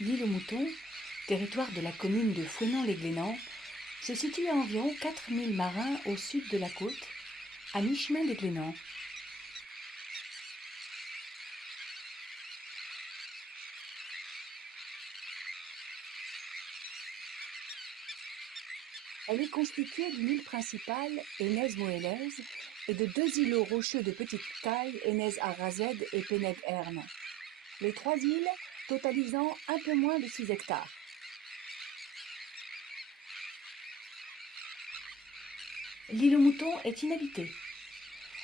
L'île aux moutons, territoire de la commune de Fouesnant-lès-Glénan, se situe à environ 4000 marins au sud de la côte, à mi-chemin des Glénans. Elle est constituée d'une île principale, Hénez Moélez, et de deux îlots rocheux de petite taille, Hénez Arrazed et Pénègue Erne. Les trois îles totalisant un peu moins de 6 hectares. L'île aux moutons est inhabitée.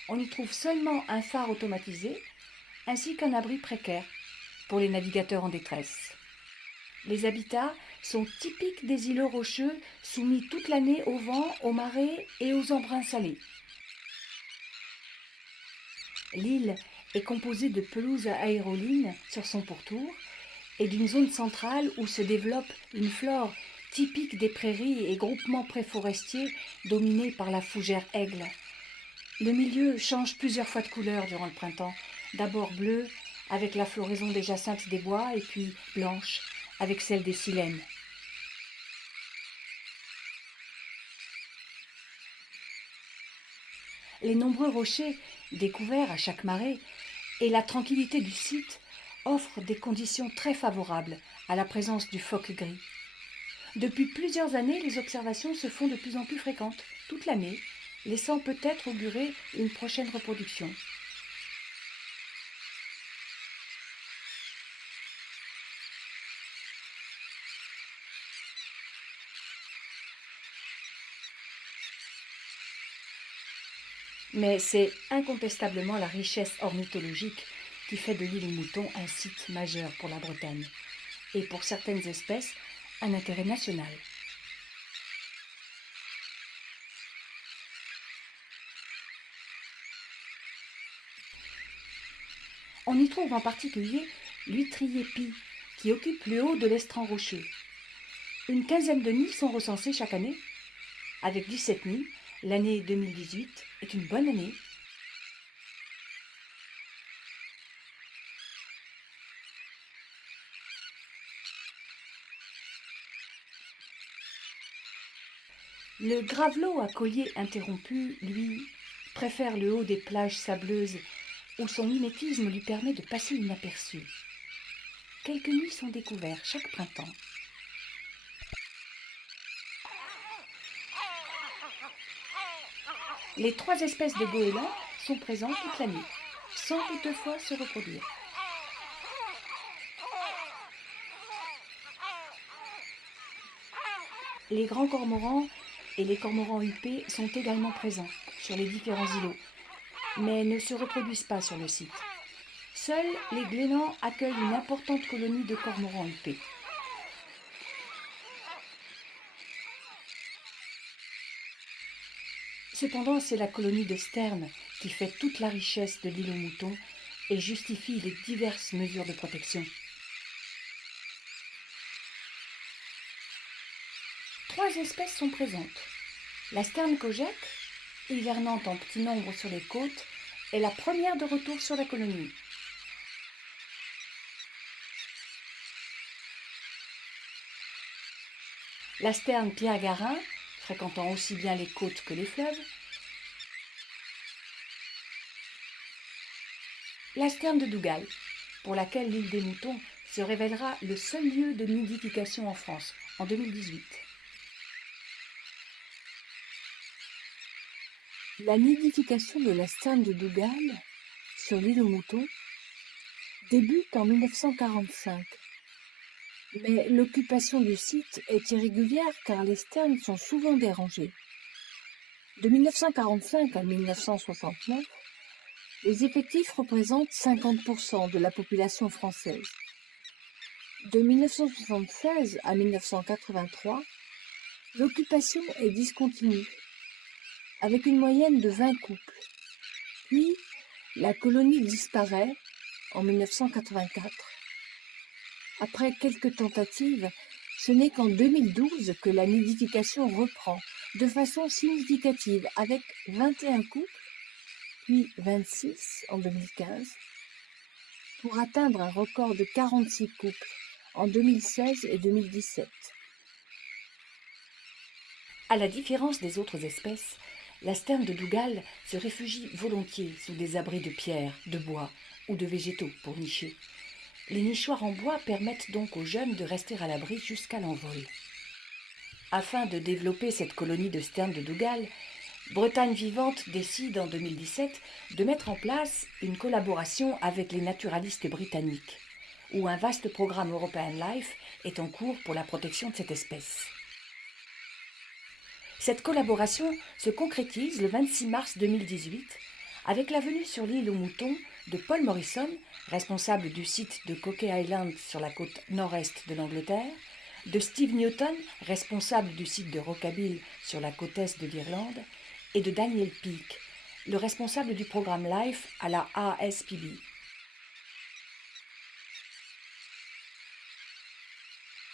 On y trouve seulement un phare automatisé ainsi qu'un abri précaire pour les navigateurs en détresse. Les habitats sont typiques des îlots rocheux soumis toute l'année au vent, aux marées et aux embruns salés. L'île est composée de pelouses aérolines sur son pourtour et d'une zone centrale où se développe une flore typique des prairies et groupements préforestiers dominés par la fougère aigle. Le milieu change plusieurs fois de couleur durant le printemps. D'abord bleu, avec la floraison des jacinthes des bois, et puis blanche, avec celle des silènes. Les nombreux rochers découverts à chaque marée et la tranquillité du site offrent des conditions très favorables à la présence du phoque gris. Depuis plusieurs années, les observations se font de plus en plus fréquentes, toute l'année, laissant peut-être augurer une prochaine reproduction. Mais c'est incontestablement la richesse ornithologique qui fait de l'île aux moutons un site majeur pour la Bretagne, et pour certaines espèces, un intérêt national. On y trouve en particulier l'huîtrier pie, qui occupe le haut de l'estran rocheux. Une quinzaine de nids sont recensés chaque année. Avec 17 nids, l'année 2018 est une bonne année. Le gravelot à collier interrompu, lui, préfère le haut des plages sableuses où son mimétisme lui permet de passer inaperçu. Quelques nids sont découverts chaque printemps. Les trois espèces de goélands sont présentes toute l'année, sans toutefois se reproduire. Les grands cormorans et les cormorans huppés sont également présents sur les différents îlots, mais ne se reproduisent pas sur le site. Seuls les Glénans accueillent une importante colonie de cormorans huppés. Cependant, c'est la colonie de sternes qui fait toute la richesse de l'île aux moutons et justifie les diverses mesures de protection. Trois espèces sont présentes. La sterne kojak, hivernante en petit nombre sur les côtes, est la première de retour sur la colonie. La sterne Pierre-Garin, fréquentant aussi bien les côtes que les fleuves. La sterne de Dougal, pour laquelle l'île des moutons se révélera le seul lieu de nidification en France en 2018. La nidification de la sterne de Dougal sur l'île aux moutons débute en 1945. Mais l'occupation du site est irrégulière car les sternes sont souvent dérangées. De 1945 à 1969, les effectifs représentent 50% de la population française. De 1976 à 1983, l'occupation est discontinue, avec une moyenne de 20 couples. Puis, la colonie disparaît en 1984. Après quelques tentatives, ce n'est qu'en 2012 que la nidification reprend de façon significative avec 21 couples, puis 26 en 2015, pour atteindre un record de 46 couples en 2016 et 2017. À la différence des autres espèces, la sterne de Dougal se réfugie volontiers sous des abris de pierre, de bois ou de végétaux pour nicher. Les nichoirs en bois permettent donc aux jeunes de rester à l'abri jusqu'à l'envol. Afin de développer cette colonie de sternes de Dougal, Bretagne Vivante décide en 2017 de mettre en place une collaboration avec les naturalistes britanniques, où un vaste programme European Life est en cours pour la protection de cette espèce. Cette collaboration se concrétise le 26 mars 2018 avec la venue sur l'île aux moutons de Paul Morrison, responsable du site de Cockay Island sur la côte nord-est de l'Angleterre, de Steve Newton, responsable du site de Rockabill sur la côte est de l'Irlande, et de Daniel Peake, le responsable du programme LIFE à la ASPB.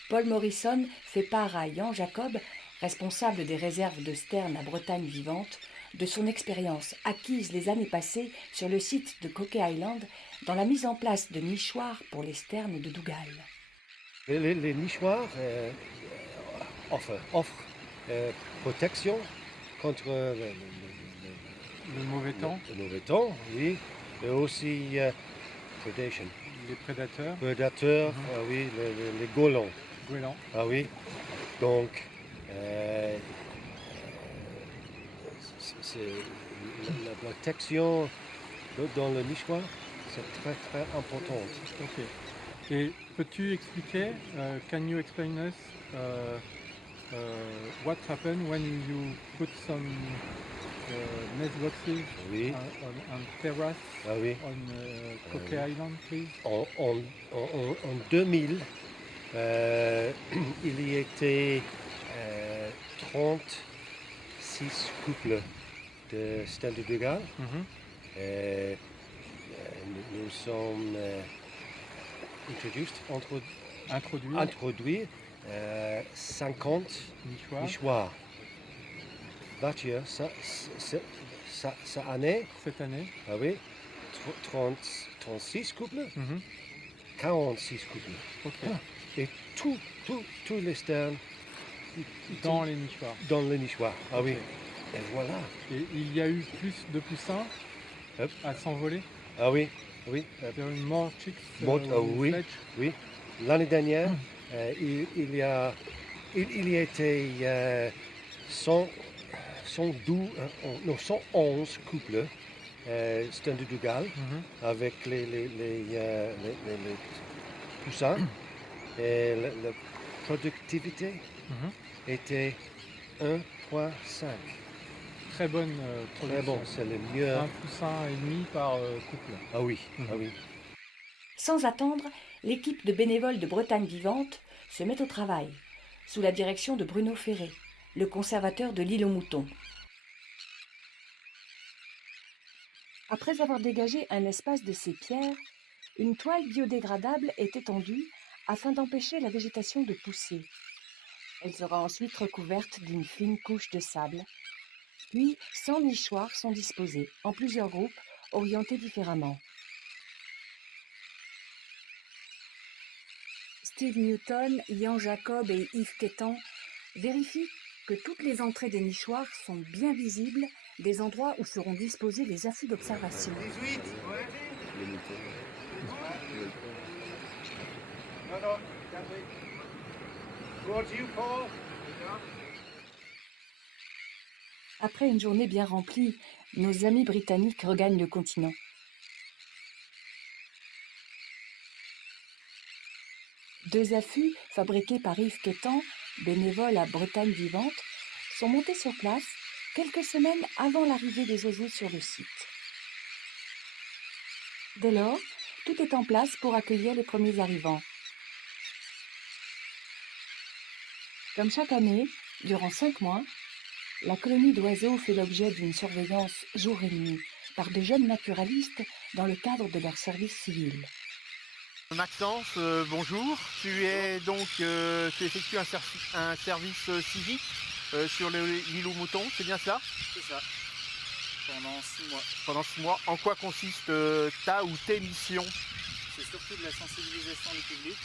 Paul Morrison fait part à Jan Jacob, responsable des réserves de sternes à Bretagne Vivante, de son expérience acquise les années passées sur le site de Cockay Island dans la mise en place de nichoirs pour les sternes de Dougal. Les nichoirs offrent protection contre Le mauvais temps, le mauvais temps, oui, et aussi predation. les prédateurs, Prédateurs, Mhm. ah oui, les goélands, goélands. ah oui. Donc, la protection dans le nichoir, c'est très très important. Ok. Et peux-tu expliquer, can you explain us what happened when you put some nest boxes Oui, on terrace ah oui. on Cockay Island, please? En 2000, il y était 36 couples de sternes de Dougal. Mhm. Nous sommes introduits 50 Nichoir. nichoirs. That year, cette année, Cette année. ah oui, 36 couples, Mhm. 46 couples. Ok. Et tous les sternes Dans les nichoirs. dans le nichoir. Ah Ok. oui. Et voilà. Et il y a eu plus de poussins Hop. à s'envoler. Ah oui, oui. There were more chicks Oui. fledged. Oui. L'année dernière, il y a été 111 couples sternes de Dougal Mhm. avec les poussins. Et la productivité Mhm. était 1,5. Très bonne Très production. bon, c'est le mieux. Un poussin et demi par couple. Ah oui, Mhm. ah oui. Sans attendre, l'équipe de bénévoles de Bretagne Vivante se met au travail, sous la direction de Bruno Ferré, le conservateur de l'île aux moutons. Après avoir dégagé un espace de ces pierres, une toile biodégradable est étendue afin d'empêcher la végétation de pousser. Elle sera ensuite recouverte d'une fine couche de sable. Puis, 100 nichoirs sont disposés en plusieurs groupes orientés différemment. Steve Newton, Jan Jacob et Yves Quétan vérifient que toutes les entrées des nichoirs sont bien visibles des endroits où seront disposés les affûts d'observation. 18. Après une journée bien remplie, nos amis britanniques regagnent le continent. Deux affûts fabriqués par Yves Quétan, bénévole à Bretagne Vivante, sont montés sur place quelques semaines avant l'arrivée des oiseaux sur le site. Dès lors, tout est en place pour accueillir les premiers arrivants. Comme chaque année, durant 5 mois, la colonie d'oiseaux fait l'objet d'une surveillance jour et nuit par de jeunes naturalistes dans le cadre de leur service civil. Maxence, bonjour. Tu effectues un service civique sur l'île aux moutons, c'est bien ça? C'est ça, pendant 6 mois. Pendant 6 mois. En quoi consiste ta ou tes missions? C'est surtout de la sensibilisation du public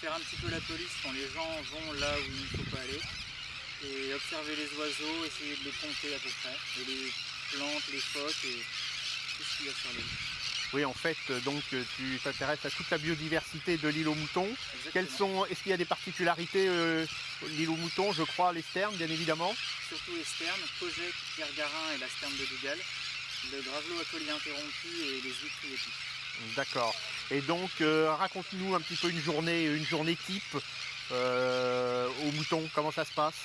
faire un petit peu la police quand les gens vont là où il ne faut pas aller. Et observer les oiseaux, essayer de les compter à peu près. Et les plantes, les phoques et tout ce qu'il y a sur l'île. Oui, en fait, donc tu t'intéresses à toute la biodiversité de l'île aux moutons. Est-ce qu'il y a des particularités l'île aux moutons? Je crois les sternes, bien évidemment. Surtout les sternes, Kojek, Pierre-Garin et la sterne de Dougal. Le gravelot à collier interrompu et les huîtres triopiques. D'accord. Et donc, raconte-nous un petit peu une journée type aux moutons. Comment ça se passe?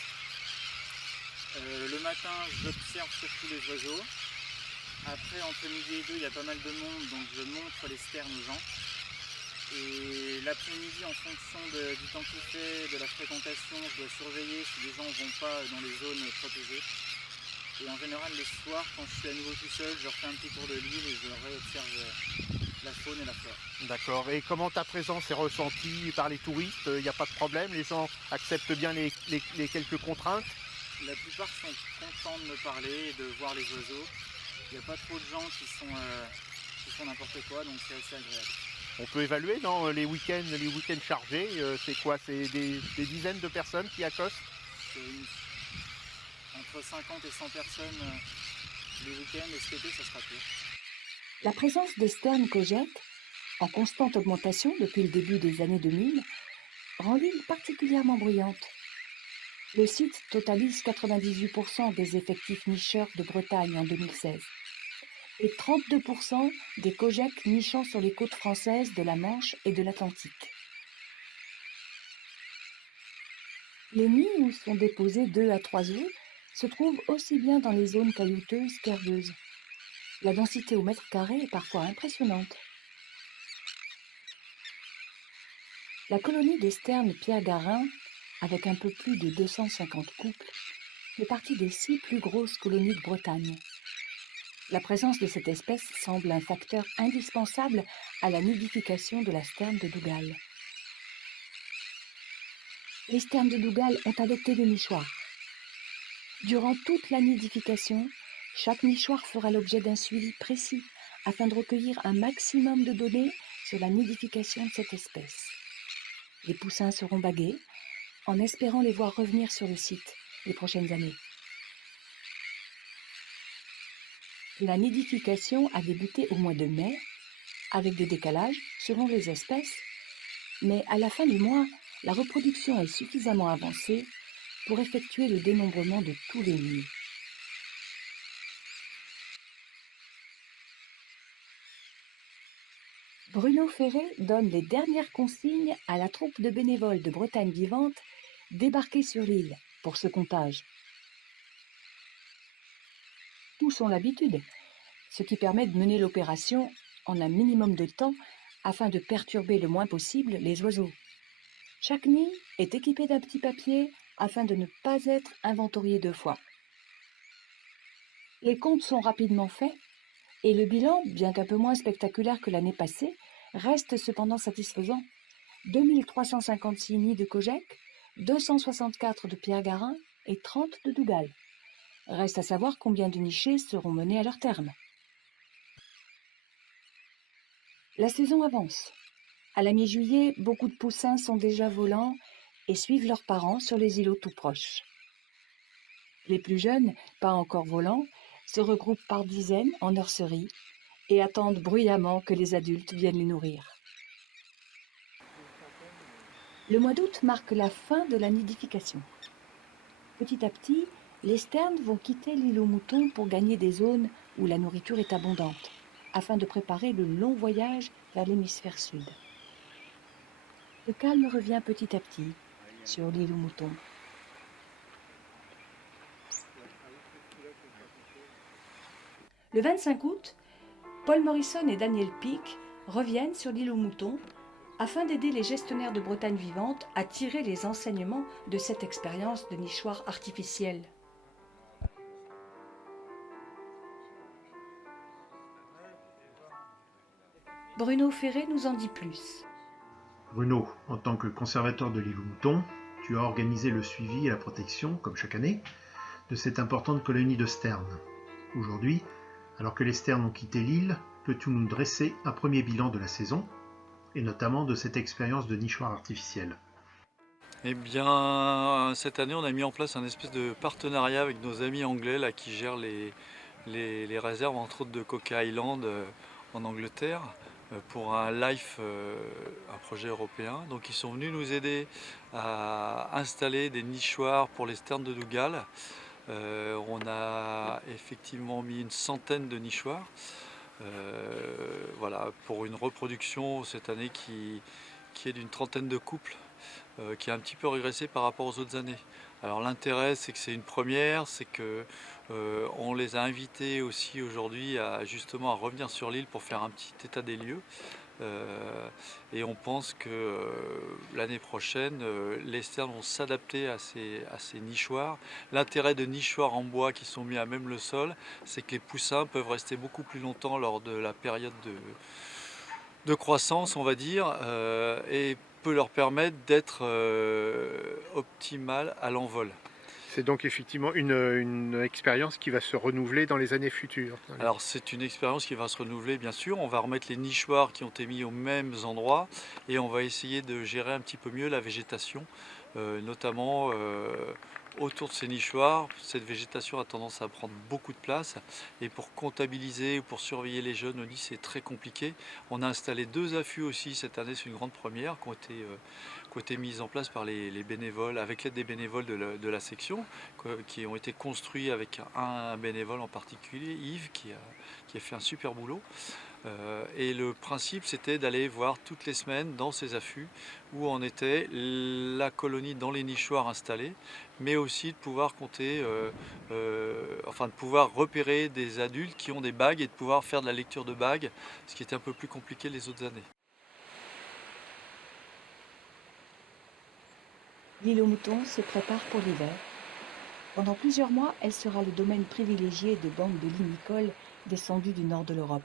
Le matin, j'observe surtout les oiseaux. Après, entre midi et 2, il y a pas mal de monde, donc je montre les sternes aux gens. Et l'après-midi, en fonction du temps qu'il fait, de la fréquentation, je dois surveiller si les gens ne vont pas dans les zones protégées. Et en général, les soirs, quand je suis à nouveau tout seul, je refais un petit tour de l'île et je réobserve la faune et la flore. D'accord. Et comment ta présence est ressentie par les touristes? Il n'y a pas de problème? Les gens acceptent bien les quelques contraintes? La plupart sont contents de me parler et de voir les oiseaux. Il n'y a pas trop de gens qui font n'importe quoi, donc c'est assez agréable. On peut évaluer dans les week-ends chargés, c'est quoi? C'est des dizaines de personnes qui accostent? C'est entre 50 et 100 personnes les week-ends, et cet été, ça sera pire. La présence des sternes Kojek, en constante augmentation depuis le début des années 2000, rend l'île particulièrement bruyante. Le site totalise 98% des effectifs nicheurs de Bretagne en 2016 et 32% des Kojek nichant sur les côtes françaises de la Manche et de l'Atlantique. Les nids où sont déposés 2 à 3 œufs se trouvent aussi bien dans les zones caillouteuses qu'herbeuses. La densité au mètre carré est parfois impressionnante. La colonie des sternes Pierre-Garin, avec un peu plus de 250 couples, fait partie des 6 plus grosses colonies de Bretagne. La présence de cette espèce semble un facteur indispensable à la nidification de la sterne de Dougal. Les sternes de Dougal ont adopté des nichoirs. Durant toute la nidification, chaque nichoir fera l'objet d'un suivi précis afin de recueillir un maximum de données sur la nidification de cette espèce. Les poussins seront bagués, en espérant les voir revenir sur le site les prochaines années. La nidification a débuté au mois de mai, avec des décalages selon les espèces, mais à la fin du mois, la reproduction est suffisamment avancée pour effectuer le dénombrement de tous les nids. Bruno Ferré donne les dernières consignes à la troupe de bénévoles de Bretagne Vivante débarqués sur l'île pour ce comptage. Tous ont l'habitude, ce qui permet de mener l'opération en un minimum de temps afin de perturber le moins possible les oiseaux. Chaque nid est équipé d'un petit papier afin de ne pas être inventorié 2 fois. Les comptes sont rapidement faits et le bilan, bien qu'un peu moins spectaculaire que l'année passée, reste cependant satisfaisant. 2356 nids de Kojek, 264 de Pierre-Garin et 30 de Dougal. Reste à savoir combien de nichés seront menés à leur terme. La saison avance. À la mi-juillet, beaucoup de poussins sont déjà volants et suivent leurs parents sur les îlots tout proches. Les plus jeunes, pas encore volants, se regroupent par dizaines en nurserie et attendent bruyamment que les adultes viennent les nourrir. Le mois d'août marque la fin de la nidification. Petit à petit, les sternes vont quitter l'île aux moutons pour gagner des zones où la nourriture est abondante, afin de préparer le long voyage vers l'hémisphère sud. Le calme revient petit à petit sur l'île aux moutons. Le 25 août, Paul Morrison et Daniel Pic reviennent sur l'île aux moutons afin d'aider les gestionnaires de Bretagne Vivante à tirer les enseignements de cette expérience de nichoir artificiel. Bruno Ferré nous en dit plus. Bruno, en tant que conservateur de l'île aux moutons, tu as organisé le suivi et la protection, comme chaque année, de cette importante colonie de sternes. Aujourd'hui, alors que les sternes ont quitté l'île, peux-tu nous dresser un premier bilan de la saison, et notamment de cette expérience de nichoir artificiel. Eh bien, cette année, on a mis en place un espèce de partenariat avec nos amis anglais là, qui gèrent les réserves, entre autres de Coca Island en Angleterre, pour un LIFE, un projet européen. Donc ils sont venus nous aider à installer des nichoirs pour les sternes de Dougal. On a effectivement mis une centaine de nichoirs. Voilà, pour une reproduction cette année qui est d'une trentaine de couples, qui a un petit peu régressé par rapport aux autres années. Alors l'intérêt, c'est que c'est une première, c'est que on les a invités aussi aujourd'hui à justement à revenir sur l'île pour faire un petit état des lieux. Et on pense que l'année prochaine, les sternes vont s'adapter à ces nichoirs. L'intérêt de nichoirs en bois qui sont mis à même le sol, c'est que les poussins peuvent rester beaucoup plus longtemps lors de la période de croissance, on va dire, et peut leur permettre d'être optimales à l'envol. C'est donc effectivement une expérience qui va se renouveler dans les années futures. Alors c'est une expérience qui va se renouveler bien sûr, on va remettre les nichoirs qui ont été mis aux mêmes endroits et on va essayer de gérer un petit peu mieux la végétation, notamment autour de ces nichoirs. Cette végétation a tendance à prendre beaucoup de place et pour comptabiliser ou pour surveiller les jeunes au nid c'est très compliqué. On a installé 2 affûts aussi cette année, c'est une grande première qui ont été mises en place par les bénévoles, avec l'aide des bénévoles de la section, qui ont été construits avec un bénévole en particulier, Yves, qui a fait un super boulot. Et le principe, c'était d'aller voir toutes les semaines dans ces affûts où en était la colonie dans les nichoirs installés, mais aussi de pouvoir compter, enfin de pouvoir repérer des adultes qui ont des bagues et de pouvoir faire de la lecture de bagues, ce qui était un peu plus compliqué les autres années. L'île aux moutons se prépare pour l'hiver. Pendant plusieurs mois, elle sera le domaine privilégié de bandes de limicoles descendues du nord de l'Europe.